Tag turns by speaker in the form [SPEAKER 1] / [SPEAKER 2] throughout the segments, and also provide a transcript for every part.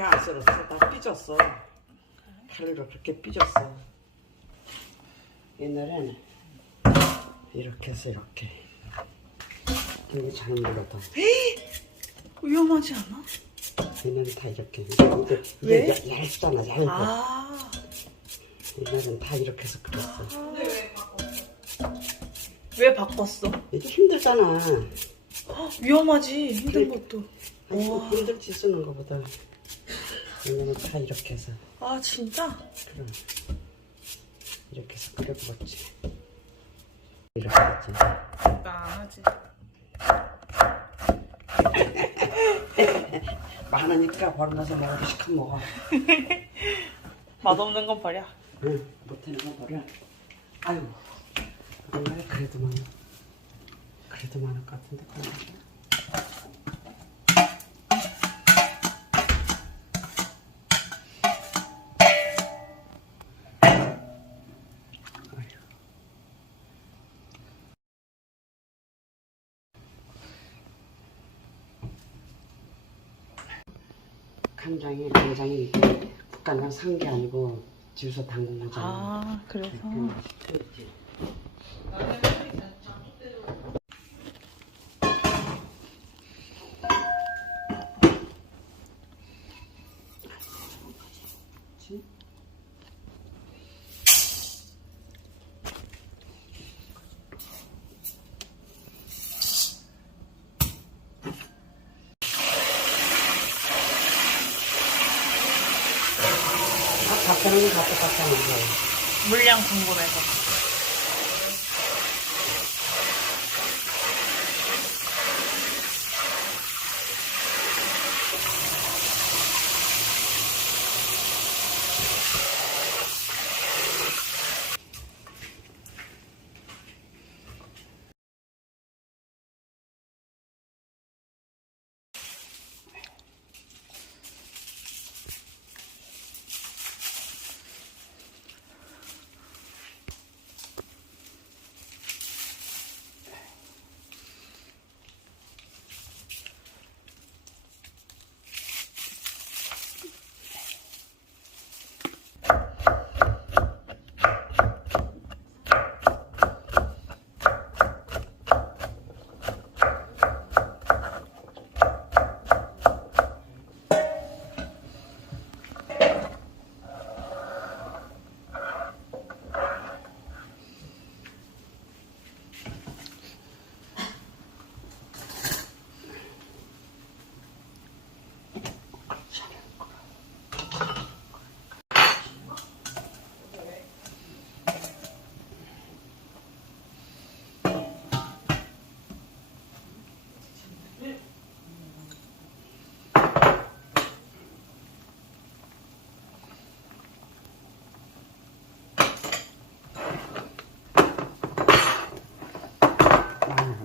[SPEAKER 1] 이렇게 안 썰었어. 다 삐졌어. 칼로 그렇게 삐졌어. 옛날에는 이렇게 해서 이렇게. 이게 잘 물러다.
[SPEAKER 2] 위험하지 않아?
[SPEAKER 1] 옛날엔 다 이렇게. 근데
[SPEAKER 2] 왜?
[SPEAKER 1] 이게 얇- 얇잖아, 얇아.
[SPEAKER 2] 아,
[SPEAKER 1] 옛날엔 다 이렇게 해서 그렸어.
[SPEAKER 2] 왜 바꿨어?
[SPEAKER 1] 이게 힘들잖아.
[SPEAKER 2] 위험하지 힘든 것도.
[SPEAKER 1] 아니,
[SPEAKER 2] 우와.
[SPEAKER 1] 힘들지 쓰는 거보다. 다 이렇게 해서.
[SPEAKER 2] 아 진짜?
[SPEAKER 1] 그럼 이렇게 해서 끓여먹었지. 이렇게 했지.
[SPEAKER 2] 나하지.
[SPEAKER 1] 많으니까 벌어서 먹어도 시큼 먹어.
[SPEAKER 2] 맛없는 건 버려.
[SPEAKER 1] 응, 못하는 거 버려. 아유, 얼마나 그래도 많아. 그래도 많을 것 같은데, 그거. 간장이 간장이 국간장 산 게 아니고 집에서 담근 거잖아.
[SPEAKER 2] 아 그래서
[SPEAKER 1] 응, 그렇지. 밥하는 거 갖고 갖다 놓어.
[SPEAKER 2] 물량 궁금해서.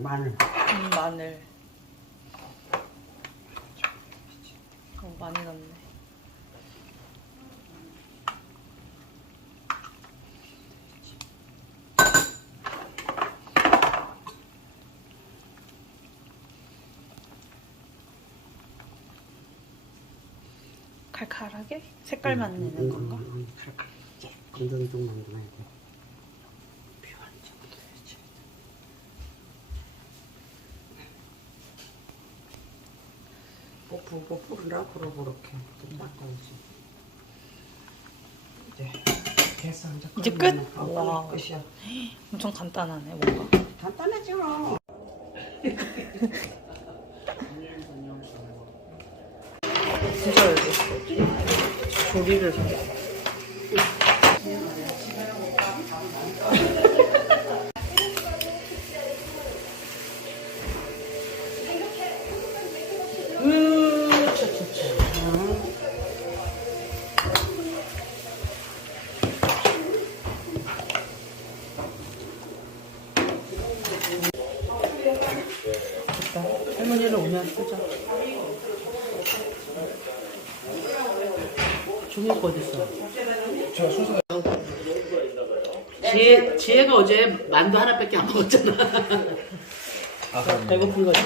[SPEAKER 1] 마늘, 마늘.
[SPEAKER 2] 음, 마늘. 어, 많이 넣네. 칼칼하게 색깔만 내는 건가?
[SPEAKER 1] 응, 칼칼. 조금 듬듬 만들어야 돼. 표현 정도 해야지. 뽀뽀 뽀뽀 그래 그러 그렇게 좀 닦아야지. 이제 됐어 이제
[SPEAKER 2] 이제 끝?
[SPEAKER 1] 어,
[SPEAKER 2] 와.
[SPEAKER 1] 끝이야.
[SPEAKER 2] 엄청 간단하네 뭔가.
[SPEAKER 1] 간단하죠.
[SPEAKER 2] 진짜 여기 조리를.
[SPEAKER 1] 음, 됐다. 할머니를 오면 쓰자. 종이가 어딨어? 지혜, 지혜가 어제 만두 하나밖에 안 먹었잖아. 배고픈 거지.